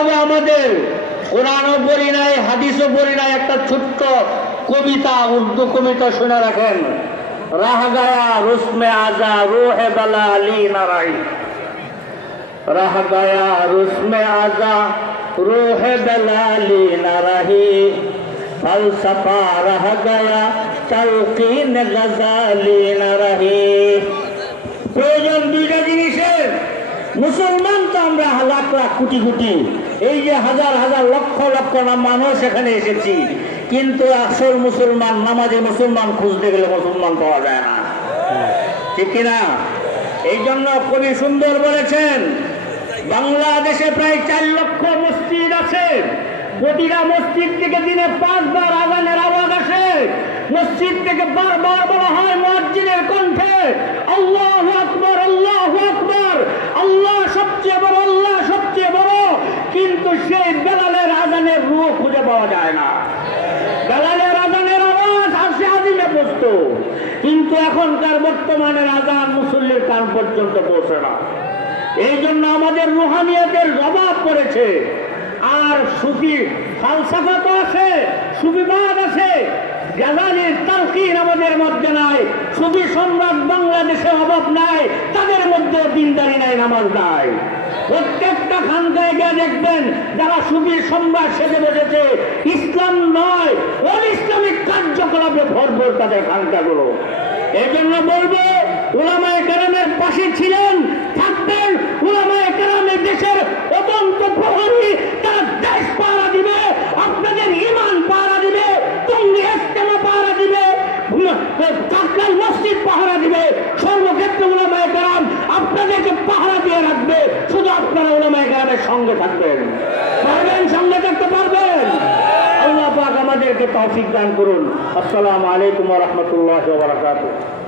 হবে আমাদের। কোরআনও পড়ি নাই, হাদিসও পড়ি নাই, একটা ছোট্ট কবিতা, উর্দু কবিতা শুনে রাখেন। রাহ গায়া রুসমে আজা রোহে বালা আলী নারাই, রাহ গায়া রুসমে আজা রোহে বালা আলী নারাহি, ফলসফা রাহ গায়া তালকিন গজালি নারাহি। প্রয়োজন দুইটা জিনিসের। মুসলমান তো আমরা লাখ লাখ কোটি কোটি, এই যে হাজার হাজার লক্ষ লক্ষ মানুষ এখানে এসেছি, কিন্তু আসল মুসলমান, নামাজি মুসলমান খুঁজতে গেলে মুসলমান পাওয়া যায় না, ঠিক কিনা? এই জন্য কবি সুন্দর বলেছেন, বাংলাদেশে প্রায় 4 লক্ষ মসজিদ আছে, প্রতিটা মসজিদ থেকে দিনে 5 বার আযানের আওয়াজ আসে। মসজিদ থেকে বারবার বলা হয় মুয়াজ্জিনের কণ্ঠে, আল্লাহু আকবার, আল্লাহু আকবার, আল্লাহ সবচেয়ে বড়, আল্লাহ সবচেয়ে বড়। কিন্তু সেই বেলালের আযানের রূহ খুঁজে পাওয়া যায় না। বেলালের আযানের আওয়াজ আসে আযিমে পৌঁছত, কিন্তু এখনকার বর্তমানের আযান মুসল্লির কান পর্যন্ত পৌঁছে না। এই জন্য আমাদের রুহানিয়তের অভাব পড়েছে। আর সুফি ফালসাফা তো আছে, সুফিবাদ আছে, গাজালির তালকিন আমাদের মধ্যে নাই। সুফি সম্রাট বাংলাদেশে অভাব নাই, তাদের মধ্যে দিনদারি নাই, নামাজ নাই। প্রত্যেকটা খানকায় গিয়ে দেখবেন যারা সুফি সম্রাট সেজে বসেছে, ইসলাম নয় অল ইসলামিক কার্যকলাপে ভরপুর তাদের খানকাগুলো। এই জন্য বলবো, উলামায়ে কেরামের পাশে ছিলেন, থাকবেন। উলামায়ে কেরামের দেশের অত্যন্ত প্রহরী, তারা দেশ পাহারা দিবে, আপনাদের ঈমান পাহারা দিবে, টঙ্গী ইজতেমা পাহারা দিবে, চাকরাই মসজিদ পাহারা দিবে। সর্বক্ষেত্রে উলামায়ে কেরাম আপনাদেরকে পাহারা দিয়ে রাখবে। শুধু আপনারা উলামায়ে কেরামের সঙ্গে থাকবেন, পারবেন, সঙ্গে থাকতে পারবেন। আল্লাহ পাক আমাদেরকে তৌফিক দান করুন। আসসালামু আলাইকুম ওয়া রাহমাতুল্লাহি ওয়া বারাকাতুহু।